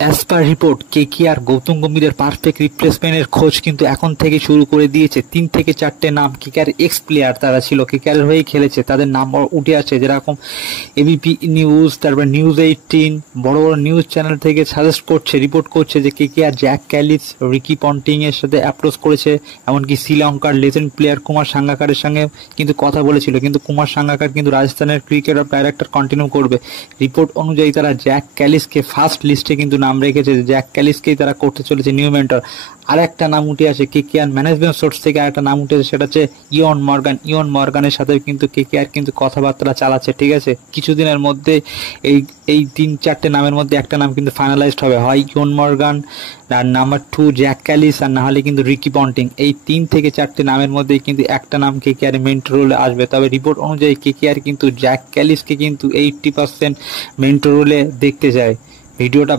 As per report KKR Gautam গম্ভীরের perfect রিপ্লেসমেন্টের খোঁজ কিন্তু এখন থেকে শুরু করে দিয়েছে। 3 থেকে 4টে নাম কেকেআর এক্স প্লেয়ার তারা ছিল, কেকেআর হয়েই খেলেছে, তাদের নাম উঠে আসে। যেরকম এবিপি নিউজ, তারপর নিউজ 18, বড় বড় নিউজ চ্যানেল থেকে সাজেস্ট করছে, রিপোর্ট করছে যে KKR Jack Kallis, Ricky Ponting এর সাথে অ্যাপ্রোচ করেছে। এমনকি শ্রীলঙ্কার লেজেন্ড প্লেয়ার কুমার সাঙ্গাকারের সঙ্গে কিন্তু কথা বলেছিল, কিন্তু কুমার সাঙ্গাকার কিন্তু রাজস্থানের ক্রিকেট ডাইরেক্টর কন্টিনিউ করবে। রিপোর্ট অনুযায়ী তারা জ্যাক ক্যালিসকে ফার্স্ট লিস্টে কিন্তু নাম রেখেছে, জ্যাক ক্যালিসকেই তারা করতে চলেছে নিউ মেন্টর। আর একটা নাম উঠে আসে কেকেআর ম্যানেজমেন্ট সোর্স থেকে, আরেকটা নাম উঠেছে, সেটা হচ্ছে ইয়ন মর্গান। ইয়ন মর্গানের সাথে কিন্তু কেকেআর কিন্তু কথাবার্তা চালাচ্ছে, ঠিক আছে। কিছুদিনের মধ্যে এই 3-4টে নামের মধ্যে একটা নাম কিন্তু ফাইনালাইজড হবে, হয় ইয়ন মর্গান, আর নাম্বার 2 জ্যাক ক্যালিস, আর না হলে কিন্তু রিকি পন্টিং। এই 3 থেকে 4টে নামের মধ্যেই কিন্তু একটা নাম কেকেআর মেন্টর রোলে আসবে। তবে রিপোর্ট অনুযায়ী কেকেআর কিন্তু জ্যাক ক্যালিসকে কিন্তু 80% মেন্টর রোলে দেখতে চায়। ভিডিওটা